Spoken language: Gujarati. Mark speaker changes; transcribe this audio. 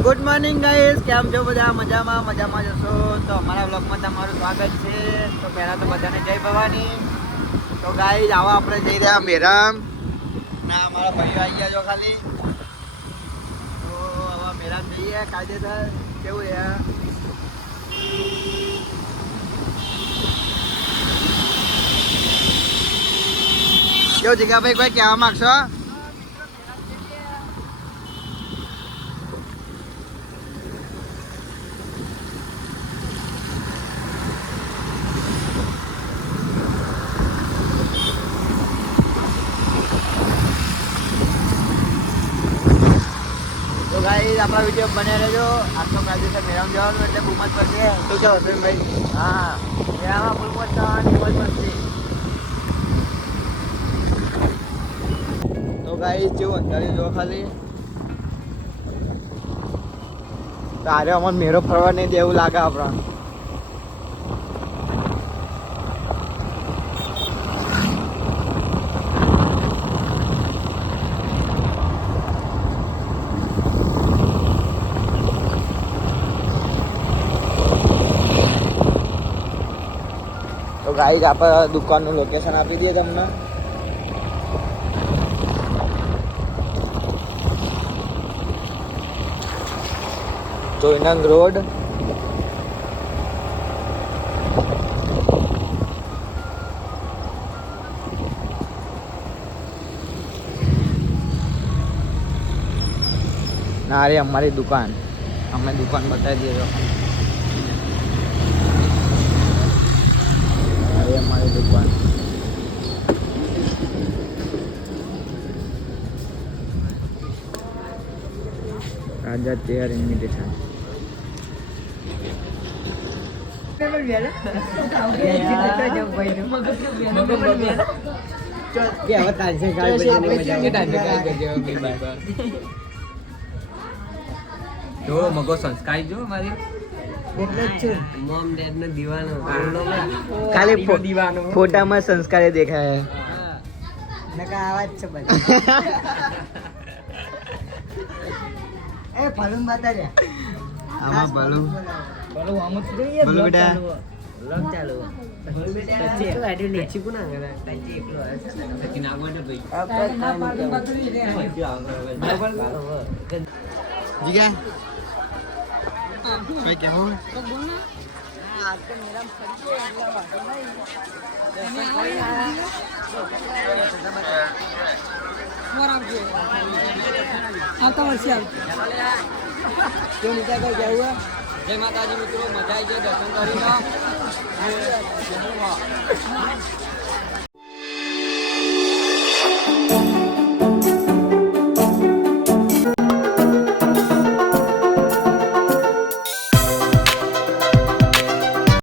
Speaker 1: ગુડ મોર્નિંગ ગાઈસ કેમ છો બધા? મજામાં મજામાં જશો તો અમારા બ્લોગમાં તમારું સ્વાગત છે. તો પહેલાં તો બધાને જય ભવાની. તો ગાઈસ આવા આપણે જઈ રહ્યા મેરામ. ના અમારા ભાઈઓ આવી ગયા છો ખાલી. તો હવે મેરામ જઈએ, કાયદેસર. કેવું રહ્યા કેવું જીગાભાઈ ભાઈ કોઈ કહેવા માંગશો તો ગાઈ આપણા વીડિયો બને રહેજો. આટલો કાયદેસર મેળામાં જવાનું એટલે બહુ મત પડશે શું કહો ભાઈ હા મેળામાં ફૂલ મત થવાની મોજ પડશે તો ગાઈ જેવું અંધારી જો ખાલી. તારે અમને મેળો ફરવા નહીં દેવું લાગે આપણા. તો ગાઈ આપણે દુકાનનું લોકેશન આપી દઈએ તમને. Joining road. ના રે, અમારી દુકાન. અમે દુકાન બતાવી દઈએ તો અરે અમારી દુકાન રાજા ચેર ઇન્વિટેશન આવે.
Speaker 2: જો મગો સંસ્કારી જો મારી.
Speaker 1: જ ખાલી ફોટામાં સંસ્કારે દેખાય.
Speaker 3: નકા આવાજ છે બધા. એ ફલું બતા દે
Speaker 1: આમાં ભલું.
Speaker 3: ભલું આમ જ જોઈએ
Speaker 1: ભલું બેટા.
Speaker 3: લોક ચાલુ પછી એકલો હેડ્યું લે
Speaker 2: ચીકુ ના કરે પછી એકલો પછી ના ગોડે ભાઈ
Speaker 1: જીગા કઈ કહેવું
Speaker 3: આવતા વર્ષે આવશે કેવું નીચા કઈ જવું
Speaker 2: જય માતાજી મિત્રો, મજા આવી જાય દર્શન કરી લો